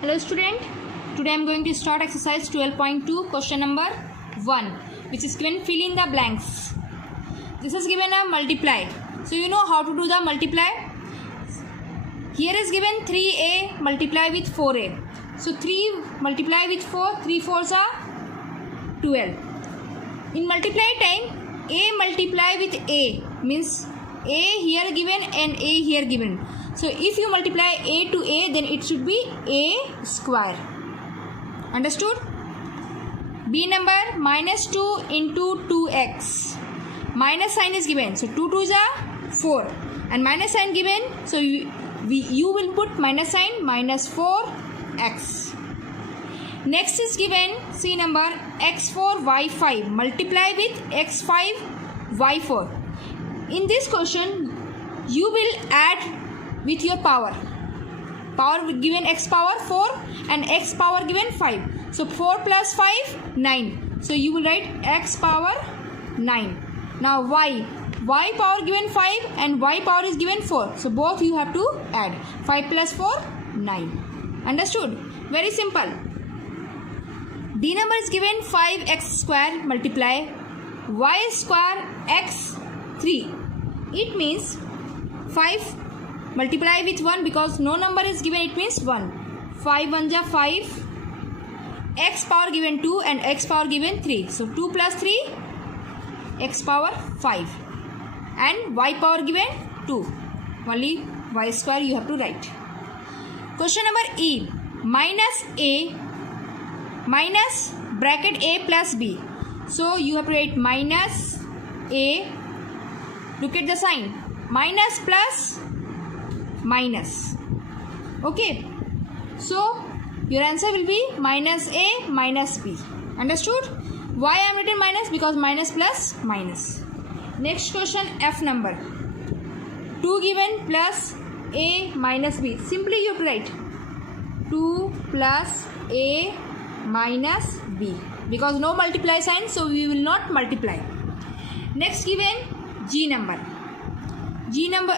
Hello student, today I am going to start exercise 12.2 question number 1, which is given fill in the blanks. This is given a multiply. So you know how to do the multiply. Here is given 3a multiply with 4a. So 3 multiply with 4, 3 4s are 12. In multiply time, a multiply with a means a here given and a here given. So if you multiply a to a, then it should be a square. Understood? B number minus 2 into 2x. Minus sign is given. So 2 2s are 4. And minus sign given. So you will put minus sign minus 4x. Next is given C number x4 y5. Multiply with x5 y4. In this question, you will add with your power given x power 4 and x power given 5. So 4 plus 5 9. So you will write x power 9. Now y power given 5 and y power is given 4. So both you have to add. 5 plus 4 9. Understood? Very simple. D number is given 5x square multiply y square x 3. It means 5 multiply with 1 because no number is given, it means 1. 5 1 ja 5. X power given 2 and x power given 3. So 2 plus 3 x power 5 and y power given 2. Only y square you have to write. Question number E. Minus a minus bracket a plus b. So you have to write minus a. Look at the sign. Minus plus minus. Okay. So your answer will be minus a minus b. Understood? Why I am written minus? Because minus plus minus. Next question F number. 2 given plus a minus b. Simply you write 2 plus a minus b. Because no multiply sign, so we will not multiply. Next given G number. G number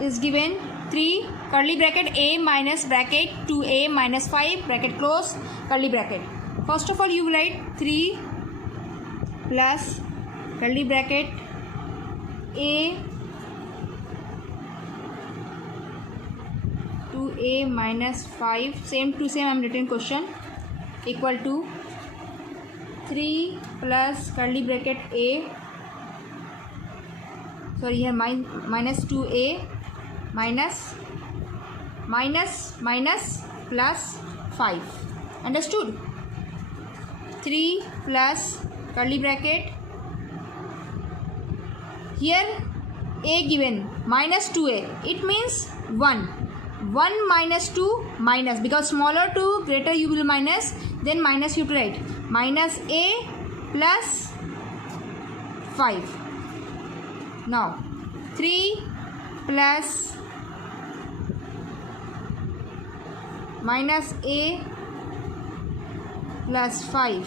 is given 3 curly bracket a minus bracket 2a minus 5 bracket close curly bracket. First of all you will write 3 plus curly bracket a 2a minus 5 same to same I am written question equal to 3 plus curly bracket a, sorry here minus 2a minus plus 5. Understood? 3 plus curly bracket here a given minus 2a, it means 1 minus 2 minus, because smaller to greater you will minus, then minus you write minus a plus 5. Now 3 plus minus a plus 5.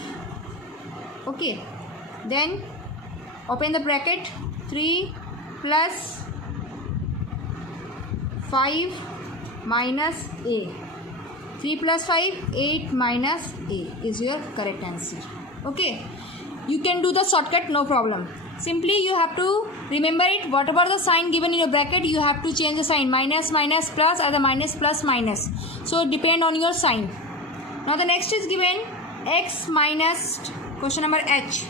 Okay, then open the bracket. 3 plus 5 minus a. 3 plus 5 8 minus a is your correct answer. Okay, you can do the shortcut, no problem. Simply you have to remember it, whatever the sign given in your bracket you have to change the sign, minus minus plus or the minus plus minus. So depend on your sign. Now the next is given x minus, question number H.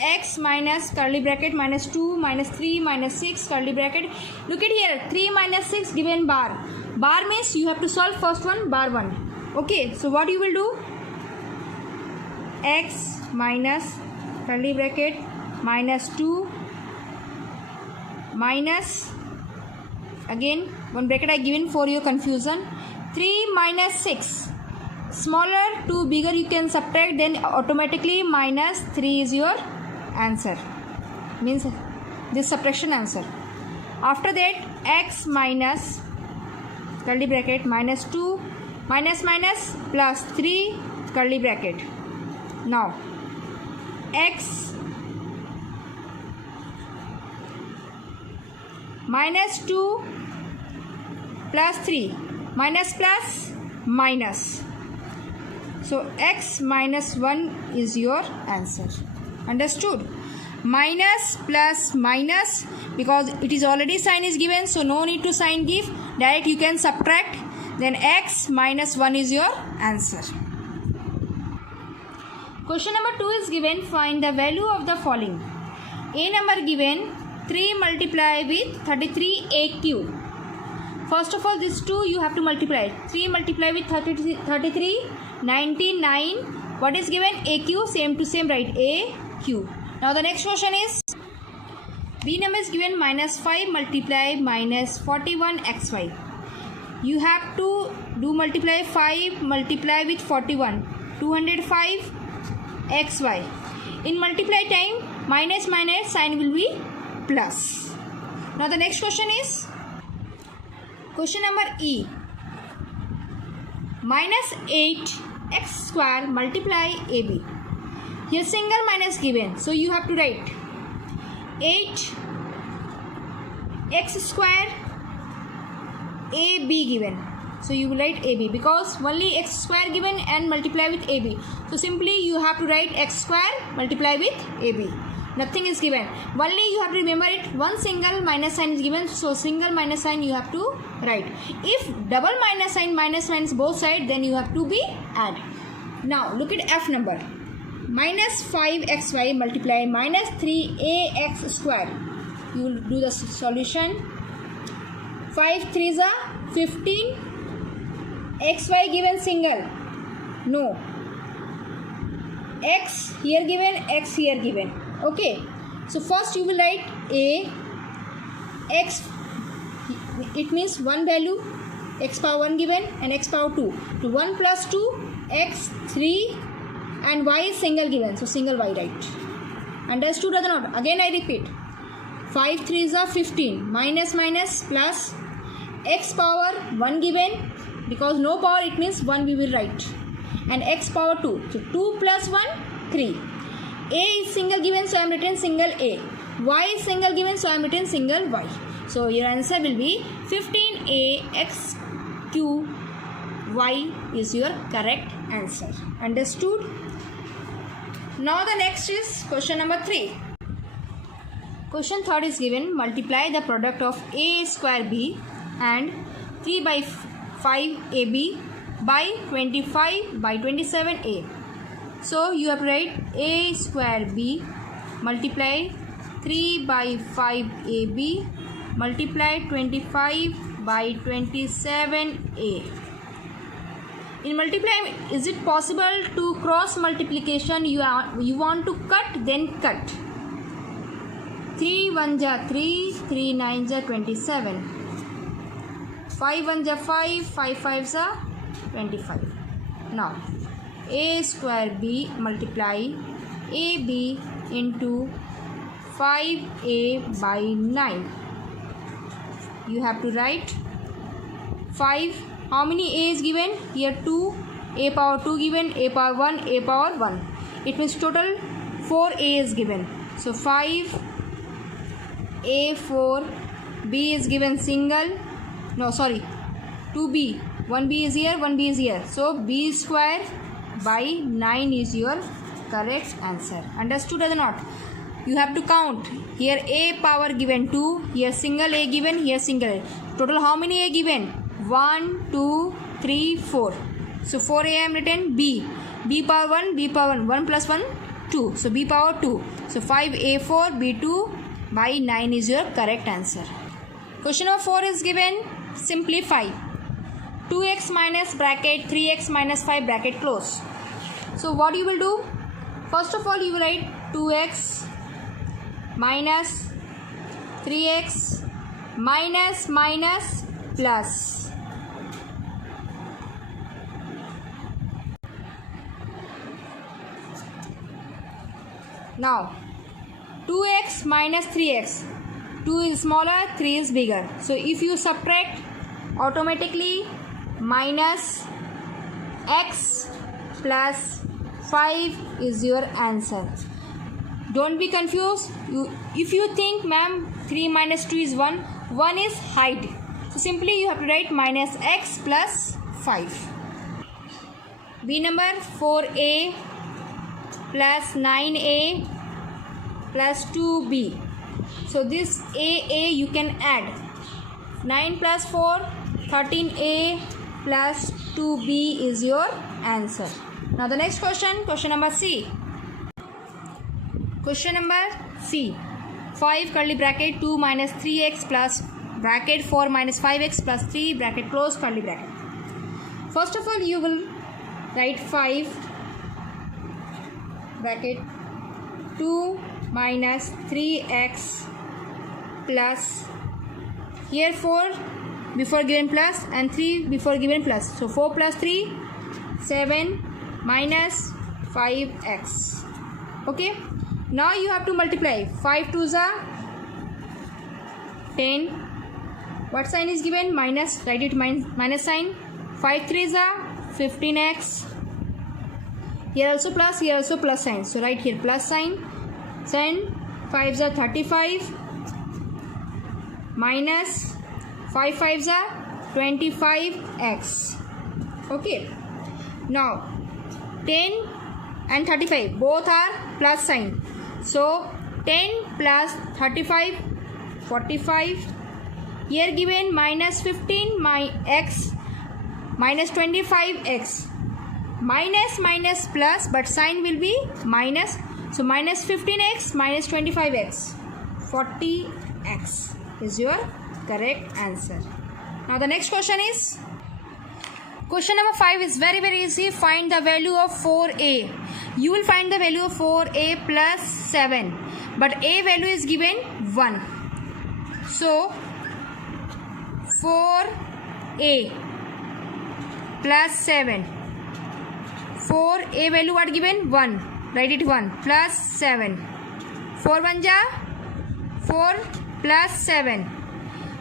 X minus curly bracket minus 2 minus 3 minus 6 curly bracket. Look at here, 3 minus 6 given bar. Bar means you have to solve first one, bar 1. Okay, so what you will do? X minus curly bracket minus 2 minus, again one bracket I given for your confusion, 3 minus 6. Smaller to bigger you can subtract, then automatically minus 3 is your answer. Means this subtraction answer. After that x minus curly bracket minus 2 minus minus plus 3 curly bracket. Now x minus 2 plus 3, minus plus minus. So x minus 1 is your answer. Understood? Minus plus minus, because it is already sign is given, so no need to sign give. Direct you can subtract, then x minus 1 is your answer. Question number 2 is given. Find the value of the following. A number given 3 multiply with 33 AQ. First of all, this 2 you have to multiply. 3 multiply with 33, 99. What is given? AQ, same to same, right? AQ. Now the next question is, B number is given minus 5 multiply minus 41 xy. You have to do multiply 5 multiply with 41, 205 xy. In multiply time, minus minus sign will be plus. Now the next question is question number E. Minus 8 x square multiply AB. Here single minus given, so you have to write 8 x square AB given. So you will write AB because only x square given and multiply with AB. So simply you have to write x square multiply with AB. Nothing is given. Only you have to remember it. One single minus sign is given. So single minus sign you have to write. If double minus sign minus both sides, then you have to be add. Now look at F number. Minus 5xy multiply minus 3ax square. You will do the solution. 5 3s are 15. Xy given single. No. X here given, X here given. Okay. So first you will write a x. It means one value, x power 1 given and x power 2. To 1 plus 2, x 3 and y is single given. So single y right. Understood or not? Again I repeat. 5 3s are 15. Minus minus plus x power 1 given. Because no power it means 1 we will write. And x power 2. So 2 plus 1, 3. A is single given, so I am written single A. Y is single given, so I am written single Y. So your answer will be 15AXQY is your correct answer. Understood? Now the next is question number 3. Question 3 is given. Multiply the product of A square B and 3 by 5 AB by 25 by 27 A. So you have to write A square B multiply 3 by 5 AB multiply 25 by 27 A. In multiply, is it possible to cross multiplication? You want to cut, then cut. 3 1s are 3, 3 9s are 27. 5 1s are 5, 5 5s are 25. Now A square B multiply AB into 5A by 9. You have to write 5. How many A is given? Here 2. A power 2 given, A power 1, A power 1. It means total 4 A is given. So 5 A 4. B is given single. No, sorry. 2B. 1B is here, 1B is here. So B square by 9 is your correct answer. Understood or not? You have to count. Here A power given 2. Here single A given. Here single A. Total how many A given? 1, 2, 3, 4. So 4A I am written B. B power 1, B power 1. 1 plus 1, 2. So B power 2. So 5A4, B2 by 9 is your correct answer. Question number 4 is given. Simplify. 2x minus bracket 3x minus 5 bracket close. So what you will do? First of all you will write 2x minus 3x minus minus plus. Now 2x minus 3x. 2 is smaller, 3 is bigger. So if you subtract, automatically minus x plus 5 is your answer. Don't be confused. If you think ma'am 3 minus 2 is 1, 1 is height. So simply you have to write minus x plus 5. B number 4a plus 9a plus 2b. So this a you can add. 9 plus 4, 13a plus 2b is your answer. Now the next question, question number C. Question number C. 5 curly bracket 2 minus 3x plus bracket 4 minus 5x plus 3 bracket close curly bracket. First of all, you will write 5 bracket 2 minus 3x plus, here 4 before given plus and 3 before given plus. So 4 plus 3, 7 minus 5x. Okay. Now you have to multiply. 5 2s are 10. What sign is given? Minus. Write it minus sign. 5 3s are 15x. Here also plus, here also plus sign. So write here plus sign. 10 5s are 35. Minus 5 5s are 25x. Okay. Now 10 and 35 both are plus sign. So 10 plus 35, 45. Here given minus 15 x minus 25x. Minus plus, but sign will be minus. So minus 15x minus 25x. 40x is your correct answer. Now the next question is, question number 5 is very easy. Find the value of 4a. You will find the value of 4a plus 7. But a value is given 1. So 4a plus 7. 4a value what given? 1. Write it 1 plus 7. 4 1 ja 4 plus 7.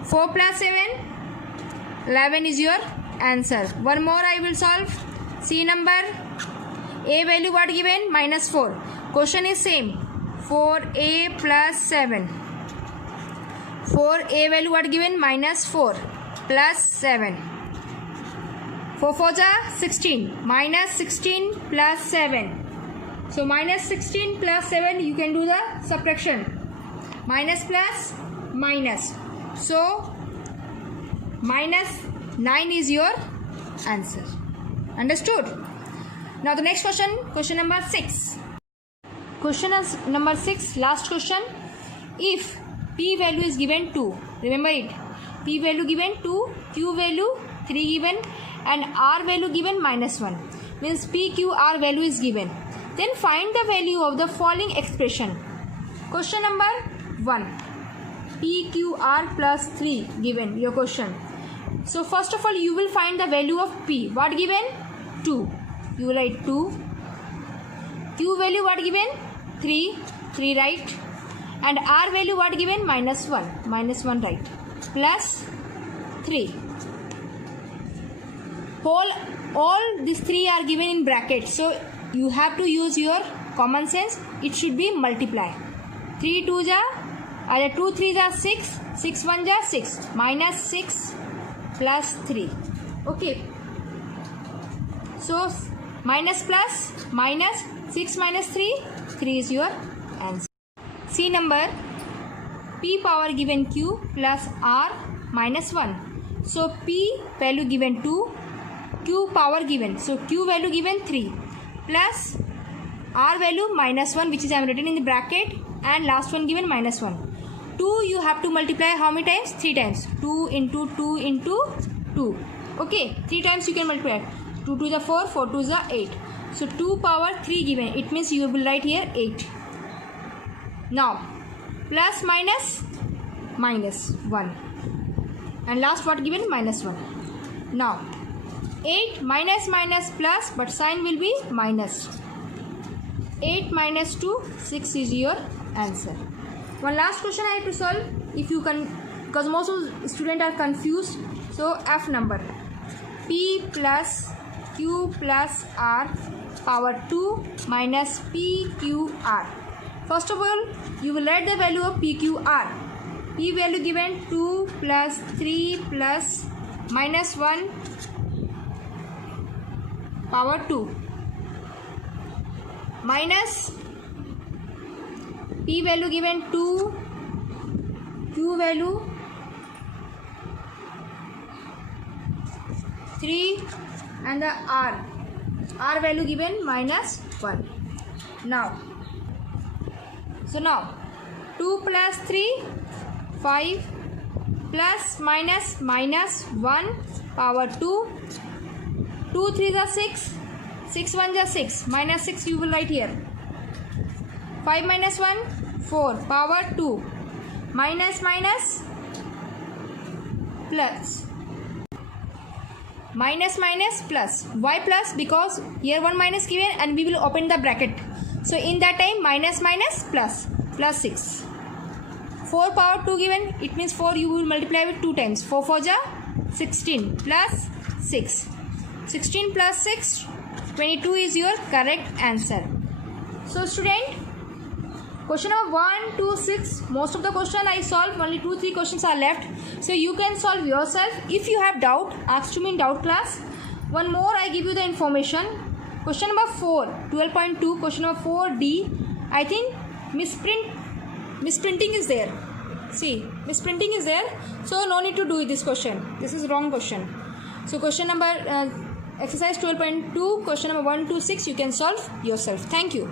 4 plus 7, 11 is your answer. One more I will solve. C number. A value what given? Minus 4. Question is same. 4a plus 7. 4a value what given? Minus 4 plus 7. 4 4 ja 16. Minus 16 plus 7. So minus 16 plus 7, you can do the subtraction. Minus plus minus. So minus 9 is your answer. Understood? Now the next question, question number 6. Question number 6, last question. If p value is given 2, remember it. P value given 2, q value 3 given, and r value given minus 1. Means p, q, r value is given. Then find the value of the following expression. Question number 1. P, Q, R plus 3 given your question. So first of all, you will find the value of P. What given? 2. You will write 2. Q value what given? 3. 3 right. And R value what given? Minus 1. Minus 1 right. Plus 3. All these 3 are given in brackets. So you have to use your common sense. It should be multiply. 3 2 ja, 2 3 ja 6, 6 1 ja 6, minus 6 plus 3. Okay. So minus plus minus 6 minus 3, 3 is your answer. C number. P power given Q plus R minus 1. So P value given 2, Q power given. So Q value given 3 plus R value minus 1, which is I am written in the bracket, and last one given minus 1. 2 you have to multiply how many times? 3 times. 2 into 2 into 2. Okay, 3 times you can multiply. 2 to the 4, 4 to the 8. So 2 power 3 given. It means you will write here 8. Now plus minus minus 1. And last what given? Minus 1. Now 8 minus minus plus, but sign will be minus. 8 minus 2, 6 is your answer. One last question I have to solve. If you can, because most of the students are confused. So F number. P plus Q plus R power 2 minus PQR. First of all, you will write the value of PQR. P value given 2 plus 3 plus minus 1 power 2 minus P value given 2, Q value 3 and the R value given minus 1. Now 2 plus 3 5 plus minus 1 power 2, 2 3 are 6, 6 1 are 6, minus 6 you will write here. 5 minus 1 4 power 2 minus plus minus plus. Why plus? Because here 1 minus given and we will open the bracket. So in that time minus plus 6. 4 power 2 given, it means 4 you will multiply with 2 times. 4 4 ja 16 plus 6. 16 plus 6 22 is your correct answer. So student, question number 1 to 6, most of the question I solved, only 2-3 questions are left. So you can solve yourself. If you have doubt, ask to me in doubt class. One more I give you the information. Question number 4, 12.2, question number 4D, I think misprinting is there. See, misprinting is there. So no need to do this question. This is wrong question. So question number, exercise 12.2, question number 1 to 6, you can solve yourself. Thank you.